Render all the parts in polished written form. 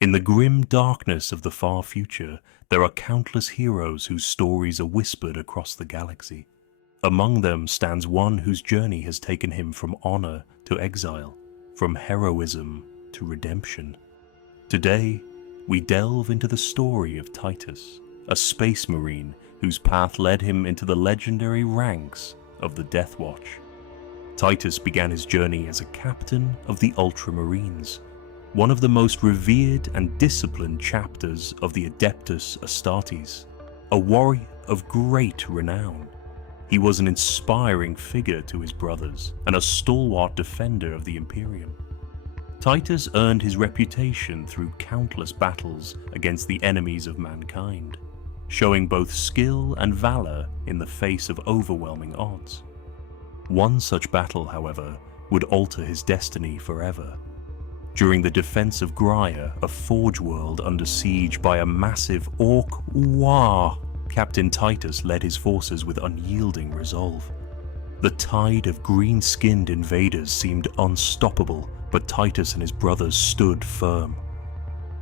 In the grim darkness of the far future, there are countless heroes whose stories are whispered across the galaxy. Among them stands one whose journey has taken him from honor to exile, from heroism to redemption. Today, we delve into the story of Titus, a space marine whose path led him into the legendary ranks of the Deathwatch. Titus began his journey as a captain of the Ultramarines, one of the most revered and disciplined chapters of the Adeptus Astartes, a warrior of great renown. He was an inspiring figure to his brothers and a stalwart defender of the Imperium. Titus earned his reputation through countless battles against the enemies of mankind, showing both skill and valor in the face of overwhelming odds. One such battle, however, would alter his destiny forever. During the defense of Graia, a forge world under siege by a massive Ork, Captain Titus led his forces with unyielding resolve. The tide of green-skinned invaders seemed unstoppable, but Titus and his brothers stood firm.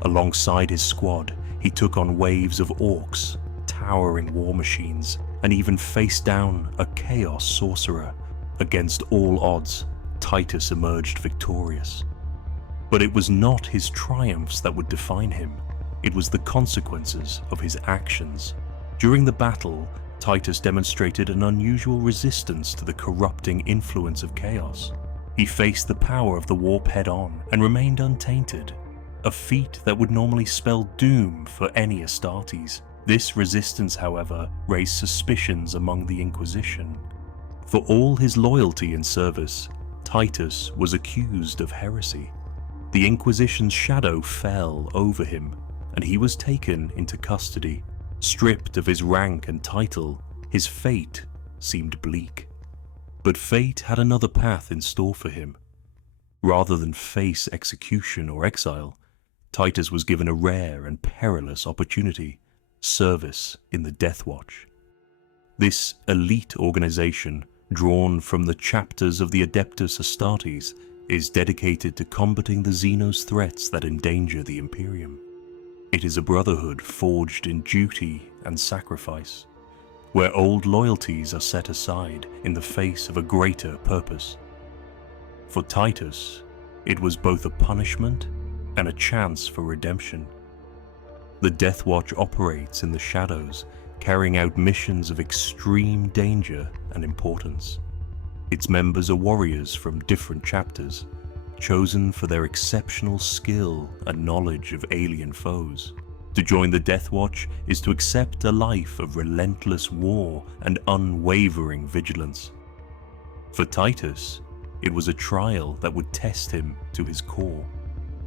Alongside his squad, he took on waves of orcs, towering war machines, and even faced down a chaos sorcerer. Against all odds, Titus emerged victorious. But it was not his triumphs that would define him, it was the consequences of his actions. During the battle, Titus demonstrated an unusual resistance to the corrupting influence of chaos. He faced the power of the warp head-on and remained untainted, a feat that would normally spell doom for any Astartes. This resistance, however, raised suspicions among the Inquisition. For all his loyalty and service, Titus was accused of heresy. The Inquisition's shadow fell over him, and he was taken into custody. Stripped of his rank and title, his fate seemed bleak. But fate had another path in store for him. Rather than face execution or exile, Titus was given a rare and perilous opportunity: service in the Deathwatch. This elite organization, drawn from the chapters of the Adeptus Astartes, is dedicated to combating the Xenos threats that endanger the Imperium. It is a brotherhood forged in duty and sacrifice, where old loyalties are set aside in the face of a greater purpose. For Titus, it was both a punishment and a chance for redemption. The Deathwatch operates in the shadows, carrying out missions of extreme danger and importance. Its members are warriors from different chapters, chosen for their exceptional skill and knowledge of alien foes. To join the Deathwatch is to accept a life of relentless war and unwavering vigilance. For Titus, it was a trial that would test him to his core.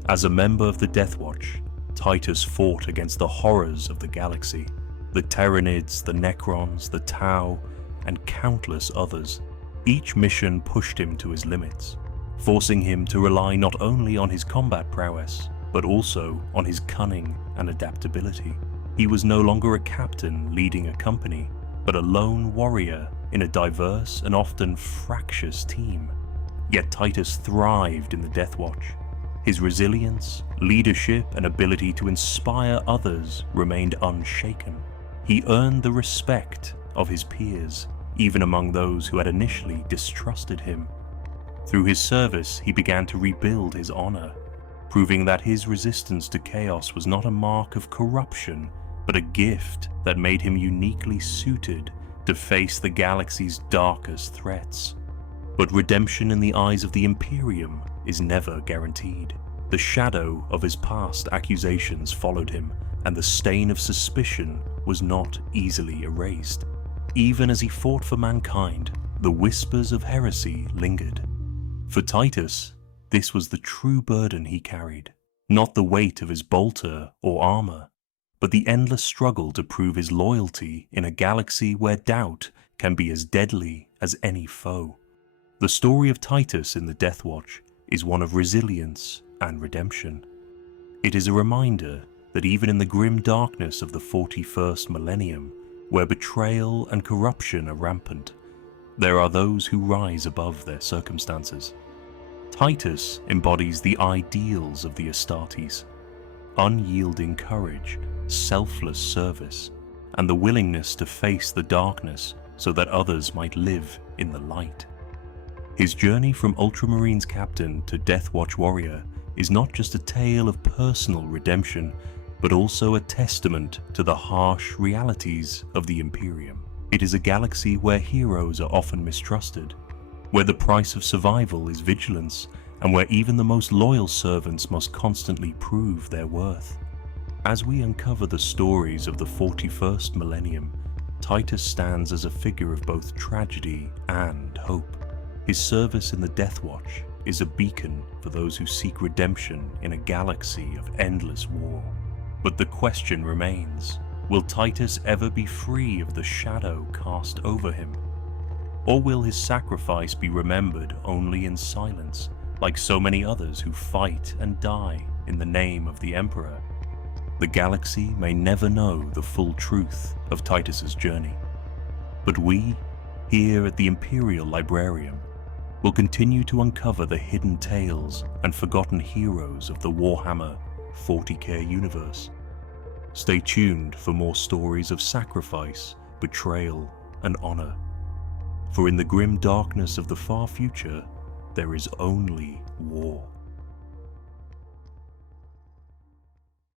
As a member of the Deathwatch, Titus fought against the horrors of the galaxy, the Tyranids, the Necrons, the Tau, and countless others. Each mission pushed him to his limits, forcing him to rely not only on his combat prowess, but also on his cunning and adaptability. He was no longer a captain leading a company, but a lone warrior in a diverse and often fractious team. Yet Titus thrived in the Deathwatch. His resilience, leadership, and ability to inspire others remained unshaken. He earned the respect of his peers, even among those who had initially distrusted him. Through his service, he began to rebuild his honor, proving that his resistance to chaos was not a mark of corruption, but a gift that made him uniquely suited to face the galaxy's darkest threats. But redemption in the eyes of the Imperium is never guaranteed. The shadow of his past accusations followed him, and the stain of suspicion was not easily erased. Even as he fought for mankind, the whispers of heresy lingered. For Titus, this was the true burden he carried, not the weight of his bolter or armor, but the endless struggle to prove his loyalty in a galaxy where doubt can be as deadly as any foe. The story of Titus in the Deathwatch is one of resilience and redemption. It is a reminder that even in the grim darkness of the 41st millennium, where betrayal and corruption are rampant, there are those who rise above their circumstances. Titus embodies the ideals of the Astartes, unyielding courage, selfless service, and the willingness to face the darkness so that others might live in the light. His journey from Ultramarines captain to Deathwatch warrior is not just a tale of personal redemption, but also a testament to the harsh realities of the Imperium. It is a galaxy where heroes are often mistrusted, where the price of survival is vigilance, and where even the most loyal servants must constantly prove their worth. As we uncover the stories of the 41st millennium, Titus stands as a figure of both tragedy and hope. His service in the Deathwatch is a beacon for those who seek redemption in a galaxy of endless war. But the question remains, will Titus ever be free of the shadow cast over him? Or will his sacrifice be remembered only in silence, like so many others who fight and die in the name of the Emperor? The galaxy may never know the full truth of Titus's journey. But we, here at the Imperial Librarium, will continue to uncover the hidden tales and forgotten heroes of the Warhammer 40k universe. Stay tuned for more stories of sacrifice, betrayal, and honor. For in the grim darkness of the far future, there is only war.